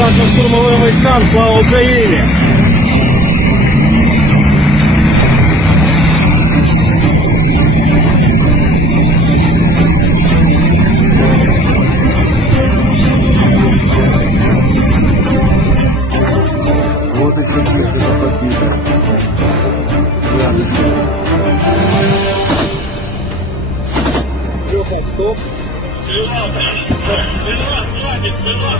десантно-штурмовим військам, слава Україні! Вот еще чисто заходили. Рядышком. Леха, стоп! Стрела, стрела, стрела, стрела.